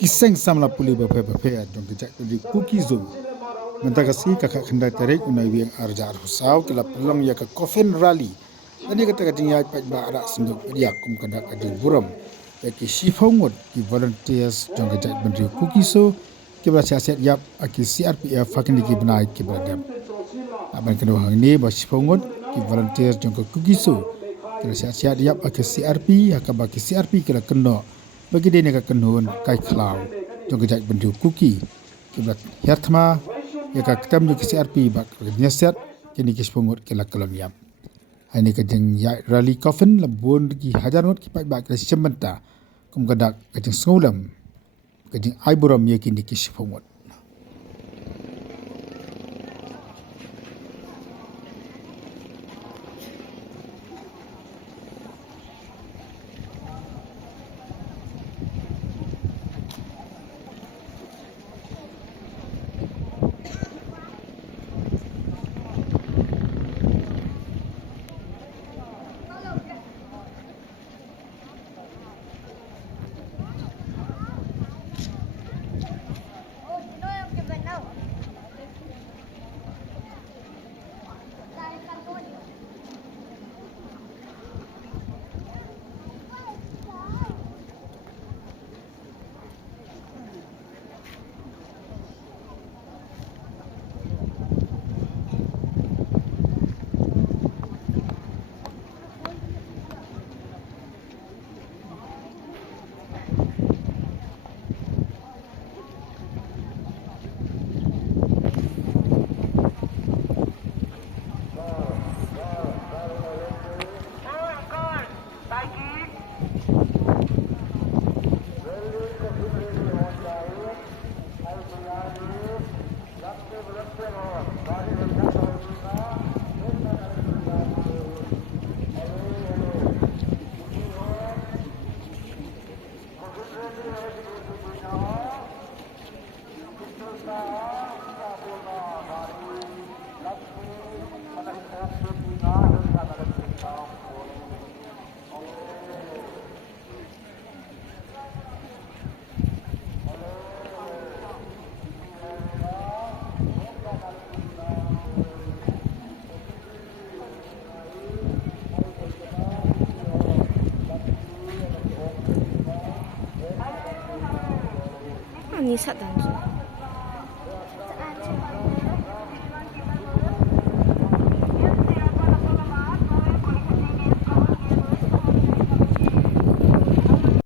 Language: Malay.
kiseng samla puli bape jong kejak di Kuki zo mentagasi kakak kendai tarik unai wiang arjar husau kila pelong ya ke coffin rally tadi kata kajing ya pak ba ara Synduk dia kum kandak kajing Burom ya ki shifongot ki volunteers jong kejak bendri Kuki so kibra siat yap aki CRPF fakin ki benai ki bradam aban kena hang ni ba shifongot ki volunteers jong ke Kuki so kila siat yap aki CRP akabaki CRP kila kena bagi dia nak kenun kai klau jong kejak bendri Kuki kiblat hiatma ya ka ketam ju CRP bak nyasiat kini kispongot kila koloniam ini kajeng ya rally coffin labun ki Hajar Ngut ki bak ke sementa kum gadak kajeng solam kajeng ai Burom ye kini kispongot Ni sat dan tu.